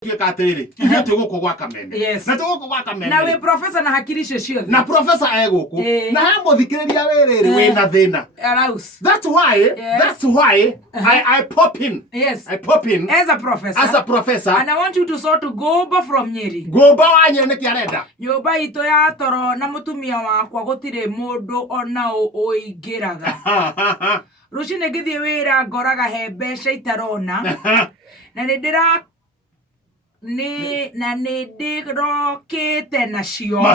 Katiri ithe tuguko gwa kamene na tuguko gwa kamene na we professor na hakiri cio na professor eguku na ha muthikiriria wiriri wina thina that's why I pop in as a professor and I want you to sort to go from Nyeri wa Nyeri niki arenda nyumba itu ya toro na mutumia wakwa gutire mundu ona uingiraga rucine ngithie wira ngoraga he mbeca itarona na ndira na ndirokete nacio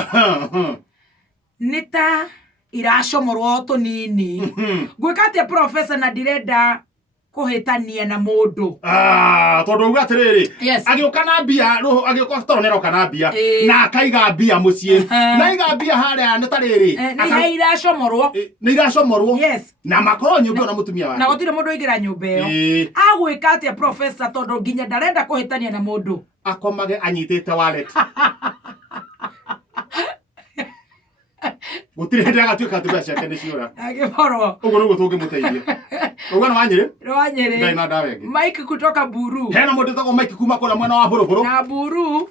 nita iracomorwo tunini gwika atia professor na direnda kuhitania na mundu tondu uga atiriri agioka na mbia agioka toronera kana mbia na akaiga mbia mucii na iga mbia haria netariri ni iracomorwo na makoro nyumba ona mutumia wake na gutire mundu ingira nyumba iyo agwika atia professor tondu nginya ndarenda kuhitania na mundu akomage anyitite wallet gutire hende agatuika ati mbeca ciake niciura agiborwo uguo niguo tungimuteithia uguo na Wanyeri Wanyeri na ndawa ingi Mike kutoka Buru hena mundu tagwo Mike kuma kula mwena wa Buruburu na Buru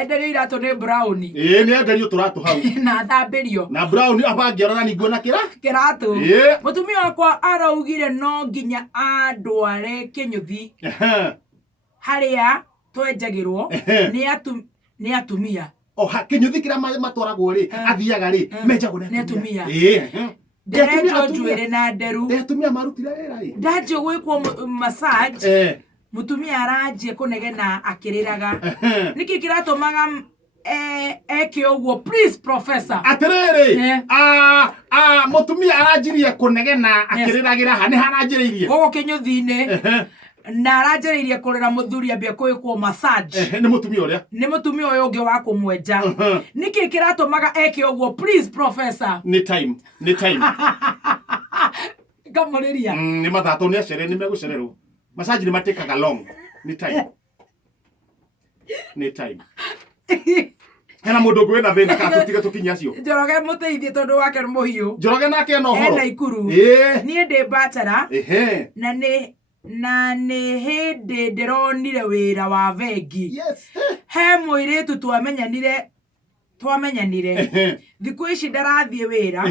enderio iratu ni brown ni enderio turatu hau na thambirio na brown abangiora ni nguona kiratu mutumia wakwa araugire no nginya andware Kinyuthi haria twenjagirwo ni atumia Kinyuthi kira matwaragwo ri athiaga ri menjagwo ni atumia nderetwo njwire na nderu atumia marutira wira ri ndanjio gwikwo massage mutumia aranjie kunegena akiriraga niki kiratumaga eke uguo please professor atiriri mutumia aranjirie kunegena akiriragira ha ni haranjiririe gogo Kinyuthi-ini na aranjiririe kurira muthuri ambia kwikwo massage ni mutumia uria uyu ungi wa kumwenja niki kiratumaga eke uguo please professor ni time kamuriria ni mathato ni acere ni megucererwo massage ni matekaga long ni time hena mundu gwena thina ka tutige tukinya cio Njoroge muteithie tondu wake muhiu Njoroge nake no horo ena ikuru nie ndi bachelor na ni hindi ndironire wira wa vengi he muiritu twamenyanire thiku ici ndarathie wira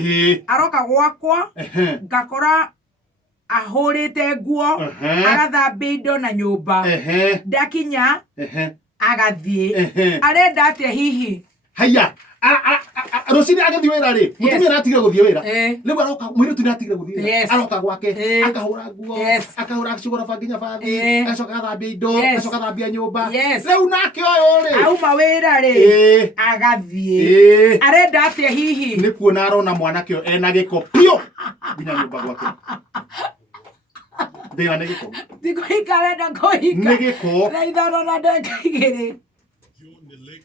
aroka gwakwa ngakora ahurite nguo agathambia indo na nyumba ndakinya agathie arenda atia hihi haya Rosini agathie wira ri mutumia natigire guthie wira riu aroka mwiritu natigire guthie wira aroka gwake akahura nguo akahura cigora banginya bathi acoka gathambia indo acoka gathambia nyumba riu nake uyu ri auma wira ri agathie arenda atia hihi ni kuona arona mwanake uyu ena giko pio nginya nyumba gwake thina ni giko thiko ikarenda kuhika ni giko na ithano na ndeka igiri